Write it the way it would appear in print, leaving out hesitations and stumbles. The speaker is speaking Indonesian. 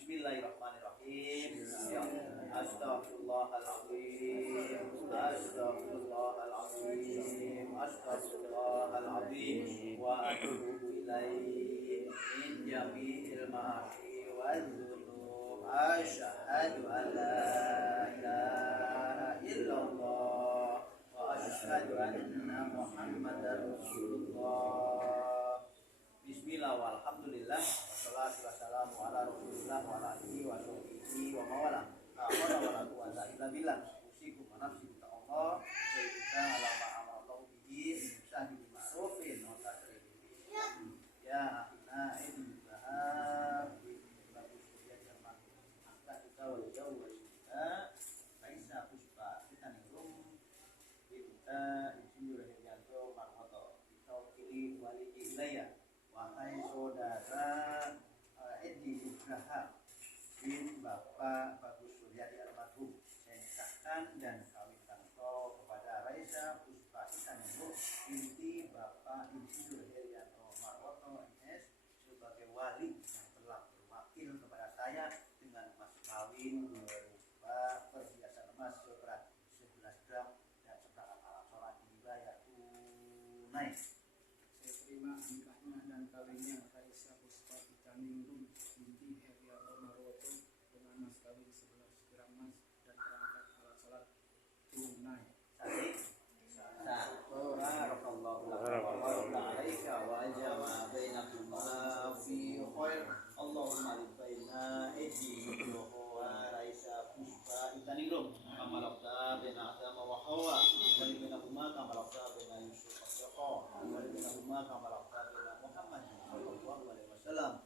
Bismillahirrahmanirrahim. Astaghfirullahaladzim. Astaghfirullahaladzim. Astaghfirullahaladzim. Wa atubu ilaihi min jami'il ma'asi wal dzunub. Asyhadu an la ilaha illallah wa asyhadu anna Muhammadar Rasulullah. Bismillah walhamdulillah wassalatu wassalamu ala rasulillah wa ala alihi wa sahbihi wa mawala. La haula wala quwwata illa billah. Usikum wa nafsi bittaqwa sayyidina ala ma amallahu bihi sahbi ma'rufin wa tasrihi. Ya akhina idillah bi bagus ya jamaah. Angka kita wal jauh wa syida laisa puspa kita ningrum kita insinyur Herianto Marmoto kita pilih wali ilayah. Wahai saudara Edi Nugraha bin Bapak Bagus Suryadi almarhum, saya nikahkan dan kawinkan kau kepada Raisa Puspa Isanenggo binti Bapak Insinyur Herianto Marwoto MS sebagai wali yang telah berwakil kepada saya dengan mas kawin berupa perhiasan emas seberat 11 gram dan seperangkat alat sholat dibayar tunai. Saya terima nikahnya dan kawinnya Raisa Puspa Isanenggo binti Herianto Marwoto dengan mas kawin 11 gram emas dan perangkat alat sholat tunai. Barakallahu laka wa alaika wa jama'a bainakuma fi khair. Allahumma baina Edi wa Raisa Puspa Isanenggo kama labda baina Adam wa Hawa wa bainakuma kama labda baina Yusuf wa Yaqa wa bainakuma kama labda baina Muhammad sallallahu alaihi wasallam